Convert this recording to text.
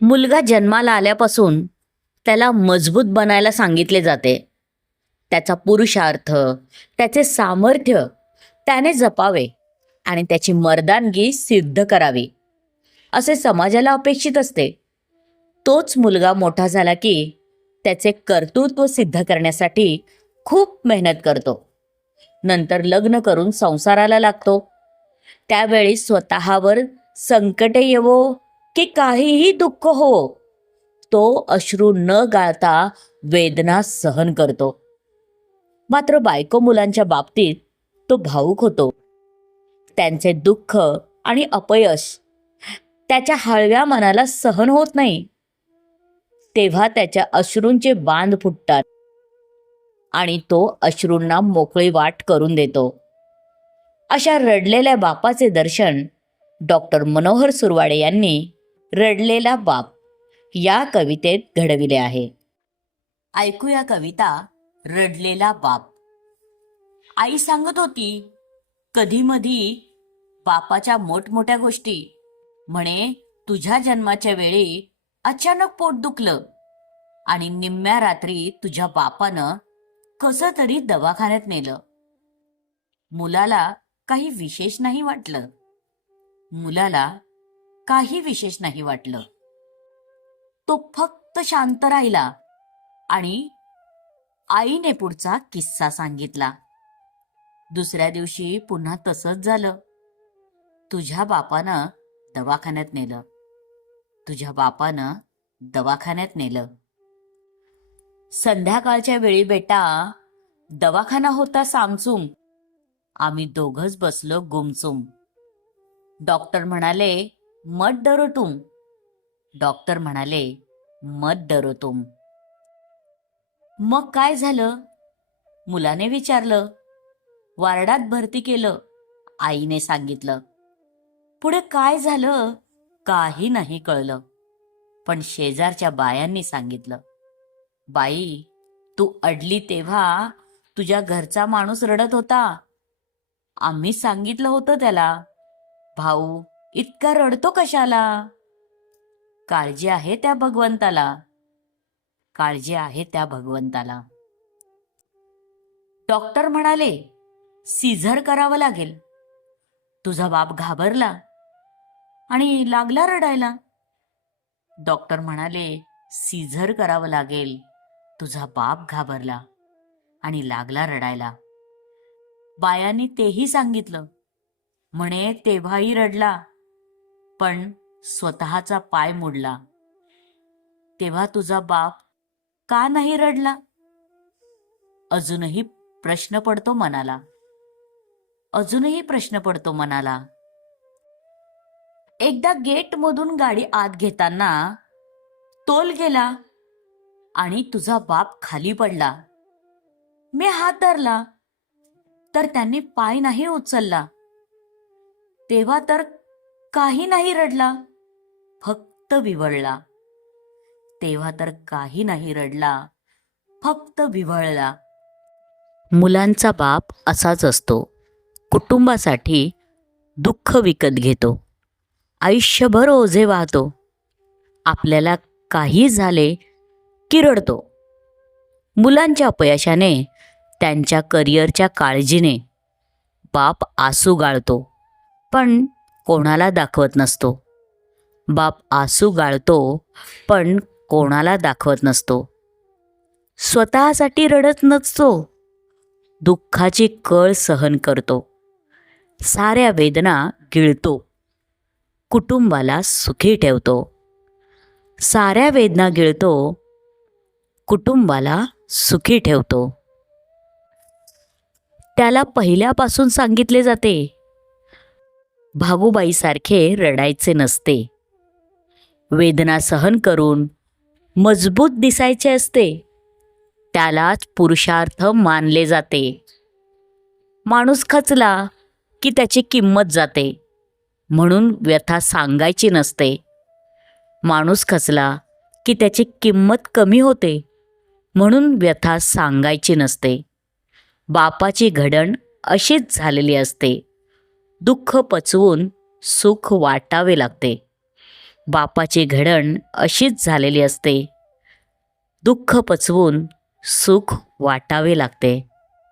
मुलगा जन्माला आल्यापासून त्याला मजबूत बनायला सांगितले जाते. त्याचा पुरुषार्थ, त्याचे सामर्थ्य त्याने जपावे आणि त्याची मर्दानगी सिद्ध करावी असे समाजाला अपेक्षित असते. तोच मुलगा मोठा झाला की त्याचे कर्तृत्व सिद्ध करण्यासाठी खूप मेहनत करतो. नंतर लग्न करून संसाराला लागतो. त्यावेळी स्वतःवर संकटे येवो की काहीही दुःख हो, तो अश्रू न गाळता वेदना सहन करतो. मात्र बायको मुलांच्या बाबतीत तो भावूक होतो. त्यांचे दुःख आणि अपयश त्याच्या हळव्या मनाला सहन होत नाही. तेव्हा त्याच्या अश्रूंचे बांध फुटतात आणि तो अश्रूंना मोकळी वाट करून देतो. अशा रडलेल्या बापाचे दर्शन डॉक्टर मनोहर सुरवाडे यांनी रडलेला बाप या कवितेत घडविले आहे. ऐकूया कविता रडलेला बाप. आई सांगत होती कधी मधी बापाच्या मोठमोठ्या गोष्टी. म्हणे तुझ्या जन्माच्या वेळी अचानक पोट दुखलं आणि निम्म्या रात्री तुझ्या बापानं कसं तरी दवाखान्यात नेलं. मुलाला काही विशेष नाही वाटलं. मुलाला काही विशेष नाही वाटलं. तो फक्त शांत राहिला आणि आईने पुढचा किस्सा सांगितला. दुसऱ्या दिवशी पुन्हा तसंच झालं. तुझ्या बापानं दवाखान्यात नेलं. तुझ्या बापानं दवाखान्यात नेलं. संध्याकाळच्या वेळी बेटा दवाखाना होता सामसूम. आम्ही दोघंच बसलो गुमसुम. डॉक्टर म्हणाले मत डरो तुम. डॉक्टर म्हणाले मत डरो तुम. मग काय झालं? मुलाने विचारलं. वार्डात भरती केलं, आईने सांगितलं. पुढे काय झालं काही नाही कळलं. पण शेजारच्या बायांनी सांगितलं. बाई, तू अडली तेव्हा तुझ्या घरचा माणूस रडत होता. आम्ही सांगितलं होतं त्याला, भाऊ इतका रडतो कशाला? काळजी आहे त्या भगवंताला. काळजी आहे त्या भगवंताला. डॉक्टर म्हणाले सीझर करावं लागेल. तुझा बाप घाबरला आणि लागला रडायला. डॉक्टर म्हणाले सीझर करावं लागेल. तुझा बाप घाबरला आणि लागला रडायला. बायांनी तेही सांगितलं. म्हणे तेव्हाही रडला, पण स्वतःचा पाय मोडला. तेव्हा तुझा बाप का नाही रडला? अजूनही प्रश्न पडतो मनाला. अजूनही प्रश्न पडतो मनाला. एकदा गेट मधून गाडी आत घेताना तोल गेला आणि तुझा बाप खाली पडला. मी हात धरला तर त्यांनी पाय नाही उचलला. तेव्हा तर काही नाही रडला, फक्त विव्हळला. तेव्हा तर काही नाही रडला, फक्त विव्हळला. मुलांचा बाप असाच असतो. कुटुंबासाठी दुःख विकत घेतो. आयुष्यभर ओझे वाहतो. आपल्याला काही झाले की रडतो. मुलांच्या अपयशाने, त्यांच्या करिअरच्या काळजीने बाप आसू गाळतो, पण कोणाला दाखवत नसतो. बाप आसू गाळतो पण कोणाला दाखवत नसतो. स्वतःसाठी रडत नसतो. दुःखाची कळ सहन करतो. साऱ्या वेदना गिळतो. कुटुंबाला सुखी ठेवतो. साऱ्या वेदना गिळतो. कुटुंबाला सुखी ठेवतो. त्याला पहिल्यापासून सांगितले जाते, भागूबाईसारखे रडायचे नसते. वेदना सहन करून मजबूत दिसायचे असते. त्यालाच पुरुषार्थ मानले जाते. माणूस खचला की त्याची किंमत जाते, म्हणून व्यथा सांगायची नसते. माणूस खचला की त्याची किंमत कमी होते, म्हणून व्यथा सांगायची नसते. बापाची घडण अशीच झालेली असते. दुःख पचवून सुख वाटावे लागते. बापाची घडण अशीच झालेली असते. दुःख पचवून सुख वाटावे लागते.